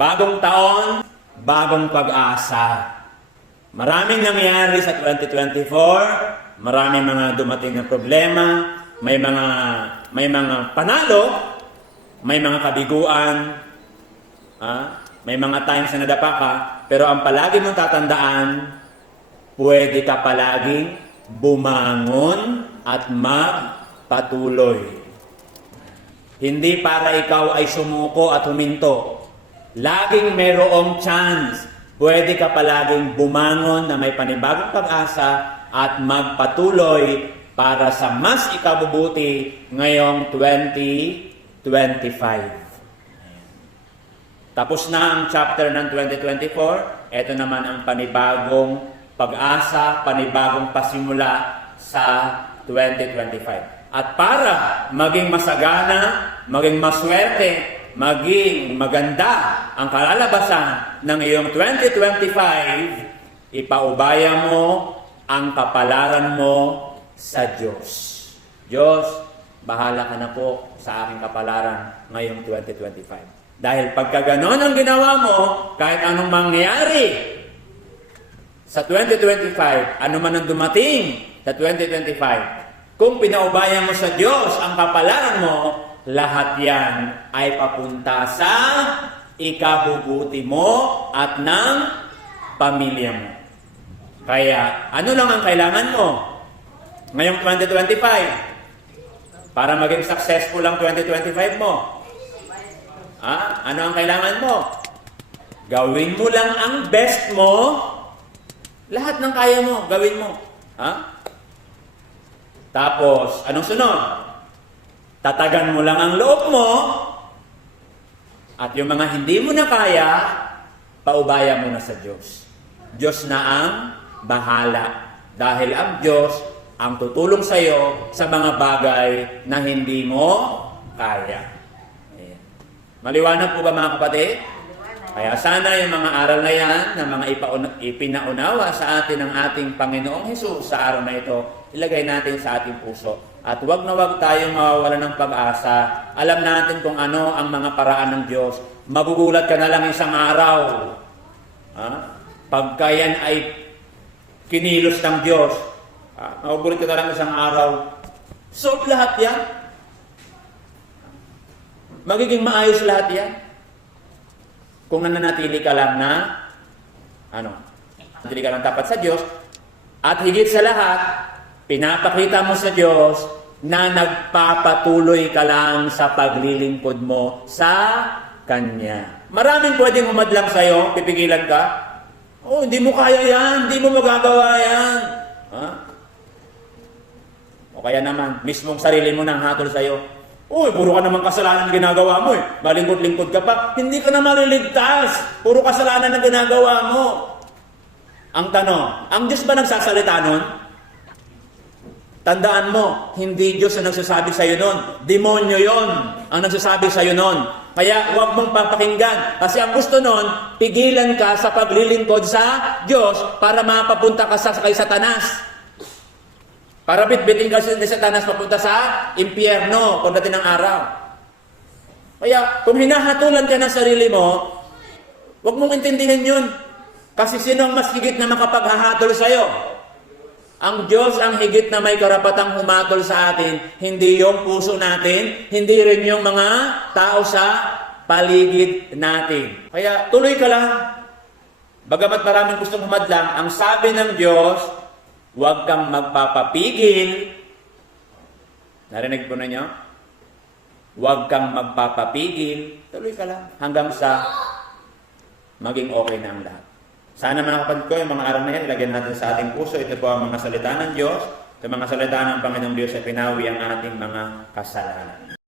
Bagong taon, bagong pag-asa. Maraming nangyari sa 2024, maraming mga dumating na problema, may mga panalo, may mga kabiguan, may mga times na nadapa ka, pero ang palagi mong tatandaan, pwede ka palaging bumangon at magpatuloy. Hindi para ikaw ay sumuko at huminto. Laging mayroong chance. Pwede ka palaging bumangon na may panibagong pag-asa at magpatuloy para sa mas ikabubuti ngayong 2025. Tapos na ang chapter ng 2024. Ito naman ang panibagong pag-asa, panibagong pasimula sa 2025. At para maging masagana, maging maswerte, maging maganda ang kalalabasan ng iyong 2025, ipaubaya mo ang kapalaran mo sa Diyos. Diyos, bahala ka na po sa aking kapalaran ngayong 2025. Dahil pagka ganon ang ginawa mo, kahit anong mangyari sa 2025, ano man ang dumating sa 2025, kung pinaubaya mo sa Diyos ang kapalaran mo, lahat yan ay papunta sa ikabubuti mo at ng pamilya mo. Kaya, ano lang ang kailangan mo ngayong 2025 para maging successful ang 2025 mo? Ano ang kailangan mo? Gawin mo lang ang best mo. Lahat ng kaya mo, gawin mo. Tapos, anong sunod? Tatagan mo lang ang loob mo at yung mga hindi mo na kaya, paubaya mo na sa Diyos. Diyos na ang bahala. Dahil ang Diyos ang tutulong sa iyo sa mga bagay na hindi mo kaya. Ayan. Maliwanag po ba mga kapatid? Kaya sana yung mga aral na yan, na mga ipinaunawa sa atin ng ating Panginoong Hesus sa araw na ito, ilagay natin sa ating puso. At huwag na huwag tayong mawawala ng pag-asa. Alam natin kung ano ang mga paraan ng Diyos. Magugulat ka na lang isang araw. Pagka yan ay kinilos ng Diyos, magugulat ka na lang isang araw. Solve lahat yan. Magiging maayos lahat yan. Kung nananatili ka lang na, nanatili ka lang tapat sa Diyos, at higit sa lahat, pinapakita mo sa Diyos na nagpapatuloy ka lang sa paglilingkod mo sa Kanya. Maraming pwedeng humadlang sa'yo, pipigilan ka. Hindi mo kaya yan, hindi mo magagawa yan. O kaya naman, mismong sarili mo nang hatol sa'yo. Puro ka naman kasalanan ang ginagawa mo . Malingkod-lingkod ka pa. Hindi ka na maliligtas. Puro kasalanan ang ginagawa mo. Ang tanong, ang Diyos ba nagsasalita nun? Tandaan mo, hindi Diyos ang nagsasabi sa'yo nun. Demonyo yon ang nagsasabi sa'yo nun. Kaya huwag mong papakinggan. Kasi ang gusto nun, pigilan ka sa paglilingkod sa Diyos para mapapunta ka kay Satanas. Para bitbitin ka ni Satanas papunta sa impyerno pagdating ng araw. Kaya kung hinahatulan ka ng sarili mo, huwag mong intindihin yun. Kasi sino ang mas higit na makapaghahatol sa'yo? Ang Diyos ang higit na may karapatang humatol sa atin, hindi yung puso natin, hindi rin yung mga tao sa paligid natin. Kaya tuloy ka lang. Bagamat maraming gustong humadlang, ang sabi ng Diyos, huwag kang magpapapigil. Narinig po na niyo? Huwag kang magpapapigil. Tuloy ka lang hanggang sa maging okay na ang lahat. Sana mga kapatid ko, yung mga aral na yan, ilagyan natin sa ating puso. Ito po ang mga salita ng Diyos. Ito mga salita ng Panginoong Diyos ay pinawi ang ating mga kasalanan.